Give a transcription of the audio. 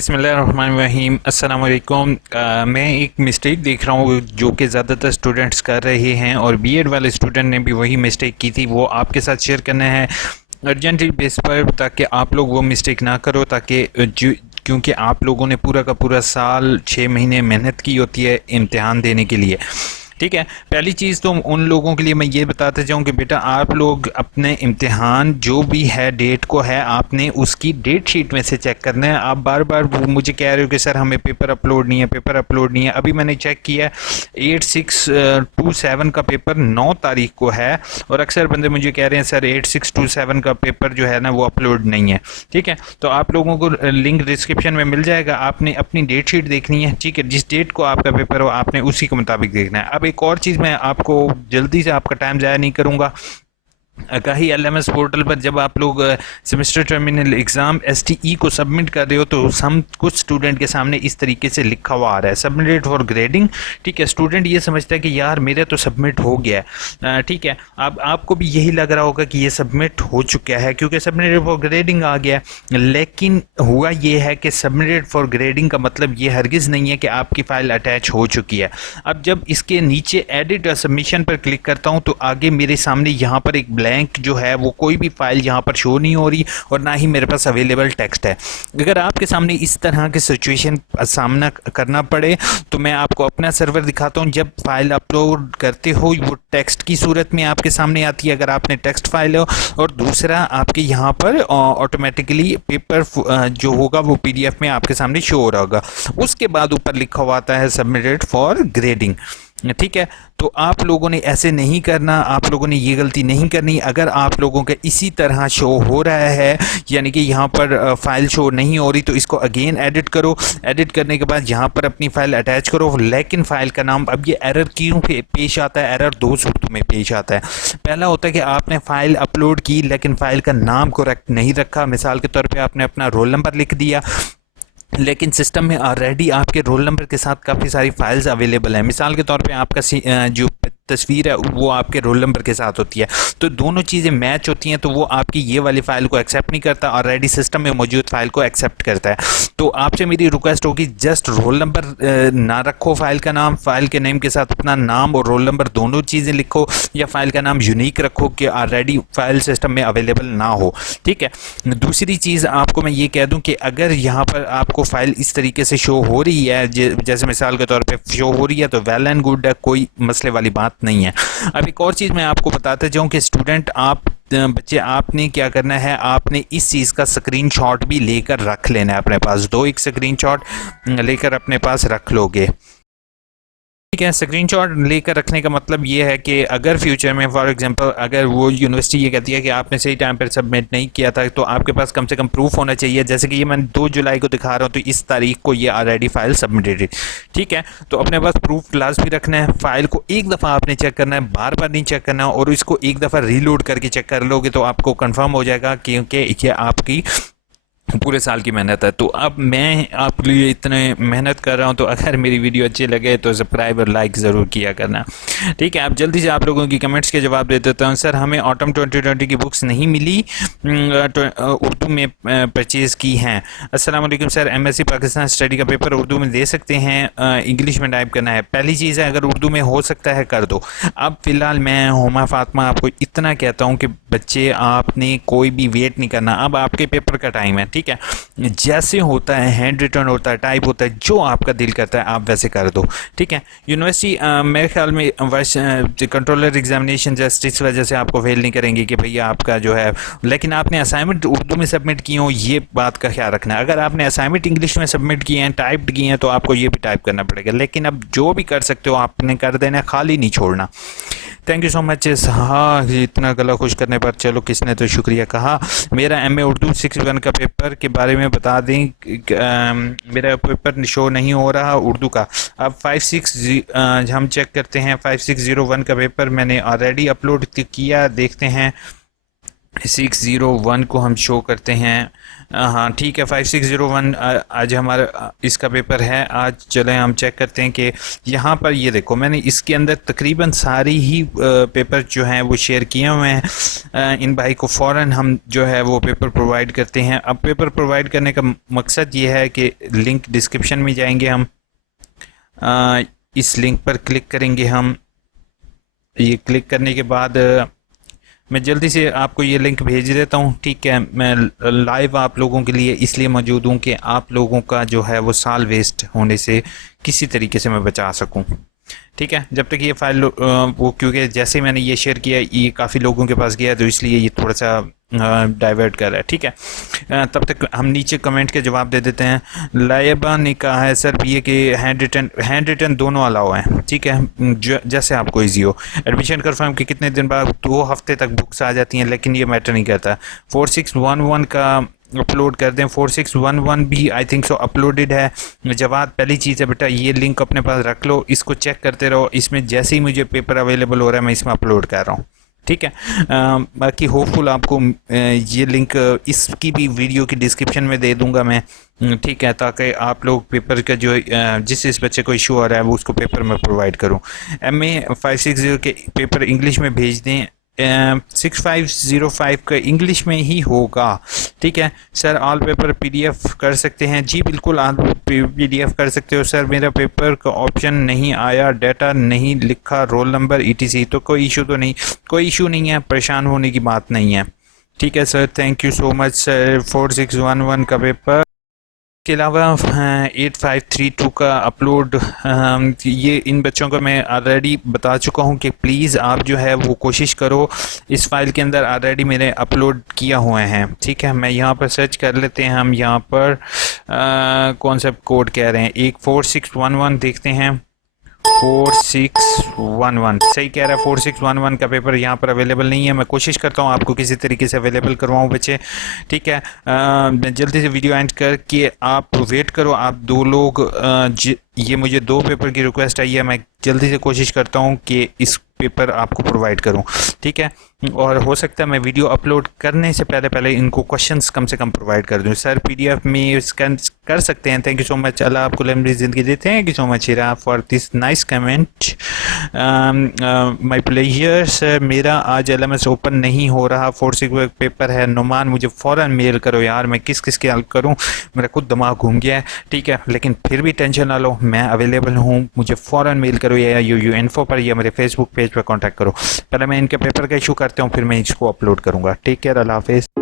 बिस्मिल्लाहिर्रहमानिर्रहीम। अस्सलाम वालेकुम। मैं एक मिस्टेक देख रहा हूँ जो कि ज़्यादातर स्टूडेंट्स कर रहे हैं और बीएड वाले स्टूडेंट ने भी वही मिस्टेक की थी, वो आपके साथ शेयर करना है अर्जेंटली बेस पर, ताकि आप लोग वो मिस्टेक ना करो, ताकि क्योंकि आप लोगों ने पूरा का पूरा साल 6 महीने मेहनत की होती है इम्तिहान देने के लिए। ठीक है, पहली चीज़ तो उन लोगों के लिए मैं ये बताते जाऊँ कि बेटा आप लोग अपने इम्तिहान जो भी है डेट को है आपने उसकी डेट शीट में से चेक करना है। आप बार बार मुझे कह रहे हो कि सर हमें पेपर अपलोड नहीं है, पेपर अपलोड नहीं है। अभी मैंने चेक किया 8627 का पेपर 9 तारीख को है और अक्सर बंदे मुझे कह रहे हैं सर 8627 का पेपर जो है ना वो अपलोड नहीं है। ठीक है, तो आप लोगों को लिंक डिस्क्रिप्शन में मिल जाएगा, आपने अपनी डेट शीट देखनी है। ठीक है, जिस डेट को आपका पेपर हो आपने उसी के मुताबिक देखना है। अब एक और चीज़ मैं आपको जल्दी से आपका टाइम ज़ाया नहीं करूँगा, आगाही एलएमएस पोर्टल पर जब आप लोग सेमेस्टर टर्मिनल एग्ज़ाम एसटीई को सबमिट कर रहे हो तो हम कुछ स्टूडेंट के सामने इस तरीके से लिखा हुआ आ रहा है सबमिटेड फॉर ग्रेडिंग। ठीक है, स्टूडेंट ये समझता है कि यार मेरा तो सबमिट हो गया है। ठीक है, अब आपको भी यही लग रहा होगा कि ये सबमिट हो चुका है क्योंकि सबमिटेड फॉर ग्रेडिंग आ गया, लेकिन हुआ ये है कि सबमिटेड फॉर ग्रेडिंग का मतलब ये हरगिज़ नहीं है कि आपकी फ़ाइल अटैच हो चुकी है। अब जब इसके नीचे एडिट और सबमिशन पर क्लिक करता हूँ तो आगे मेरे सामने यहाँ पर एक ब्लैंक जो है वो कोई भी फाइल यहाँ पर शो नहीं हो रही और ना ही मेरे पास अवेलेबल टेक्स्ट है। अगर आपके सामने इस तरह के सिचुएशन सामना करना पड़े तो मैं आपको अपना सर्वर दिखाता हूँ। जब फाइल अपलोड करते हो वो टेक्स्ट की सूरत में आपके सामने आती है अगर आपने टेक्स्ट फाइल हो, और दूसरा आपके यहाँ पर ऑटोमेटिकली पेपर जो होगा वो पीडीएफ में आपके सामने शो हो रहा होगा। उसके बाद ऊपर लिखा हुआ आता है सबमिटेड फॉर ग्रेडिंग। ठीक है, तो आप लोगों ने ऐसे नहीं करना, आप लोगों ने ये गलती नहीं करनी। अगर आप लोगों का इसी तरह शो हो रहा है यानी कि यहाँ पर फाइल शो नहीं हो रही तो इसको अगेन एडिट करो। एडिट करने के बाद यहाँ पर अपनी फ़ाइल अटैच करो, लेकिन फ़ाइल का नाम, अब ये एरर क्यों पेश आता है, एरर दो सूरतों में पेश आता है। पहला होता है कि आपने फ़ाइल अपलोड की लेकिन फ़ाइल का नाम करेक्ट नहीं रखा। मिसाल के तौर पर आपने अपना रोल नंबर लिख दिया लेकिन सिस्टम में ऑलरेडी आपके रोल नंबर के साथ काफ़ी सारी फाइल्स अवेलेबल हैं। मिसाल के तौर पे आपका जो तस्वीर है वो आपके रोल नंबर के साथ होती है, तो दोनों चीज़ें मैच होती हैं तो वो आपकी ये वाली फ़ाइल को एक्सेप्ट नहीं करता, ऑलरेडी सिस्टम में मौजूद फ़ाइल को एक्सेप्ट करता है। तो आपसे मेरी रिक्वेस्ट होगी जस्ट रोल नंबर ना रखो, फ़ाइल का नाम, फ़ाइल के नेम के साथ अपना नाम और रोल नंबर दोनों चीज़ें लिखो, या फ़ाइल का नाम यूनिक रखो कि ऑलरेडी फ़ाइल सिस्टम में अवेलेबल ना हो। ठीक है, दूसरी चीज़ आपको मैं ये कह दूँ कि अगर यहाँ पर आपको फ़ाइल इस तरीके से शो हो रही है जैसे मिसाल के तौर पे शो हो रही है तो वेल एंड गुड है, कोई मसले वाली बात नहीं है। अब एक और चीज़ मैं आपको बताते जाऊं कि स्टूडेंट बच्चे आपने क्या करना है, आपने इस चीज़ का स्क्रीनशॉट भी लेकर रख लेना है अपने पास। एक स्क्रीनशॉट लेकर अपने पास रख लोगे। ठीक है, स्क्रीनशॉट लेकर रखने का मतलब ये है कि अगर फ्यूचर में फॉर एग्जांपल अगर वो यूनिवर्सिटी ये कहती है कि आपने सही टाइम पर सबमिट नहीं किया था तो आपके पास कम से कम प्रूफ होना चाहिए। जैसे कि ये मैं 2 जुलाई को दिखा रहा हूँ तो इस तारीख को ये ऑलरेडी फाइल सबमिटेड है। ठीक है, तो अपने पास प्रूफ क्लास भी रखना है। फाइल को एक दफ़ा आपने चेक करना है, बार बार नहीं चेक करना, और इसको एक दफ़ा रीलोड करके चेक कर लोगे तो आपको कन्फर्म हो जाएगा क्योंकि ये आपकी पूरे साल की मेहनत है। तो अब मैं आपके लिए इतने मेहनत कर रहा हूं तो अगर मेरी वीडियो अच्छी लगे तो सब्सक्राइब और लाइक ज़रूर किया करना। ठीक है, अब जल्दी से आप लोगों की कमेंट्स के जवाब दे देता हूं। सर हमें ऑटम 2020 की बुक्स नहीं मिली, उर्दू में परचेज़ की हैं। अस्सलाम वालेकुम सर, एमएससी पाकिस्तान स्टडी का पेपर उर्दू में दे सकते हैं, इंग्लिश में टाइप करना है। पहली चीज़ है अगर उर्दू में हो सकता है कर दो। अब फ़िलहाल मैं हुमा फातिमा आपको इतना कहता हूँ कि बच्चे आपने कोई भी वेट नहीं करना, अब आपके पेपर का टाइम है। ठीक है, जैसे होता है हैंड रिटन होता है, टाइप होता है, जो आपका दिल करता है आप वैसे कर दो। ठीक है, यूनिवर्सिटी मेरे ख्याल में कंट्रोलर एग्जामिनेशन जस्टिस वजह से आपको फेल नहीं करेंगे कि भैया आपका जो है, लेकिन आपने असाइनमेंट उर्दू में सबमिट की हो ये बात का ख्याल रखना है। अगर आपने असाइनमेंट इंग्लिश में सबमिट किए हैं, टाइप्ड किए हैं, तो आपको ये भी टाइप करना पड़ेगा। लेकिन अब जो भी कर सकते हो आपने कर देना, खाली नहीं छोड़ना। Thank you so much. हाँ, इतना गला खुश करने पर चलो किसने तो शुक्रिया कहा। मेरा एमए उर्दू 61 का पेपर के बारे में बता दें, मेरा पेपर शो नहीं हो रहा उर्दू का। अब 56 हम चेक करते हैं, 5601 का पेपर मैंने ऑलरेडी अपलोड किया, देखते हैं 601 को हम शो करते हैं। हाँ ठीक है, 5601 आज हमारा इसका पेपर है। आज चलें हम चेक करते हैं कि यहाँ पर ये देखो मैंने इसके अंदर तकरीबन सारी ही पेपर जो हैं वो शेयर किए हुए हैं। इन भाई को फ़ौरन हम जो है वो पेपर प्रोवाइड करते हैं। अब पेपर प्रोवाइड करने का मकसद ये है कि लिंक डिस्क्रिप्शन में जाएंगे हम, इस लिंक पर क्लिक करेंगे हम। ये क्लिक करने के बाद मैं जल्दी से आपको ये लिंक भेज देता हूँ, ठीक है। मैं लाइव आप लोगों के लिए इसलिए मौजूद हूँ कि आप लोगों का जो है वो साल वेस्ट होने से किसी तरीके से मैं बचा सकूँ, ठीक है। जब तक ये फाइल वो, क्योंकि जैसे ही मैंने ये शेयर किया ये काफ़ी लोगों के पास गया तो इसलिए ये थोड़ा सा डाइवर्ट कर रहा है, ठीक है। तब तक हम नीचे कमेंट के जवाब दे देते हैं। लाइबा ने कहा है सर ये कि हैंड रिटन दोनों अलाउ हैं, ठीक है, जैसे आपको इजी हो। एडमिशन कन्फर्म के कितने दिन बाद, 2 हफ्ते तक बुक्स आ जाती हैं, लेकिन ये मैटर नहीं करता। 4611 का अपलोड कर दें। 4611 भी आई थिंक सो अपलोडेड है। जवाब पहली चीज़ है बेटा, ये लिंक अपने पास रख लो, इसको चेक करते रहो। इसमें जैसे ही मुझे पेपर अवेलेबल हो रहा है मैं इसमें अपलोड कर रहा हूँ, ठीक है। बाकी होपफुल आपको ये लिंक इसकी भी वीडियो की डिस्क्रिप्शन में दे दूंगा मैं, ठीक है, ताकि आप लोग पेपर का जो जिस बच्चे को इशू आ रहा है वो उसको पेपर में प्रोवाइड करूँ। MA 560 के पेपर इंग्लिश में भेज दें। 6505 का इंग्लिश में ही होगा, ठीक है। सर ऑल पेपर PDF कर सकते हैं? जी बिल्कुल, ऑल PDF कर सकते हो सर। मेरा पेपर का ऑप्शन नहीं आया, डाटा नहीं लिखा, रोल नंबर ETC। तो कोई इशू तो नहीं, कोई इशू नहीं है, परेशान होने की बात नहीं है, ठीक है sir. Thank you so much sir. 4611 का पेपर के अलावा 8532 का अपलोड, ये इन बच्चों को मैं ऑलरेडी बता चुका हूँ कि प्लीज़ आप जो है वो कोशिश करो। इस फाइल के अंदर ऑलरेडी मैंने अपलोड किया हुए हैं, ठीक है। मैं यहाँ पर सर्च कर लेते हैं हम, यहाँ पर कौन सा कोड कह रहे हैं, एक 4611 देखते हैं। 4611 सही कह रहा है। 4611 का पेपर यहाँ पर अवेलेबल नहीं है। मैं कोशिश करता हूँ आपको किसी तरीके से अवेलेबल करवाऊँ बच्चे, ठीक है। मैं जल्दी से वीडियो एंड करके आप वेट करो। आप 2 लोग ये मुझे 2 पेपर की रिक्वेस्ट आई है, मैं जल्दी से कोशिश करता हूँ कि इस पेपर आपको प्रोवाइड करूँ, ठीक है। और हो सकता है मैं वीडियो अपलोड करने से पहले इनको क्वेश्चंस कम से कम प्रोवाइड कर दूँ। सर PDF में स्कैन कर सकते हैं। Thank you so much. Allah आपको लंबी ज़िंदगी देते हैं। Thank you so much Hira for this nice comment. My pleasure sir. मेरा आज LMS ओपन नहीं हो रहा, 46 पेपर है। नुमान मुझे फ़ौरन मेल करो यार, मैं किस की हेल्प करूँ, मेरा खुद दिमाग घूम गया है, ठीक है। लेकिन फिर भी टेंशन ना लो, मैं अवेलेबल हूँ, मुझे फ़ौरन मेल करो या UU इन्फो पर या मेरे फेसबुक पेज पर कॉन्टैक्ट करो। पहले मैं इनके पेपर का इशू करता हूँ, फिर मैं इसको अपलोड करूँगा। टेक केयर, अल्लाह हाफिज़।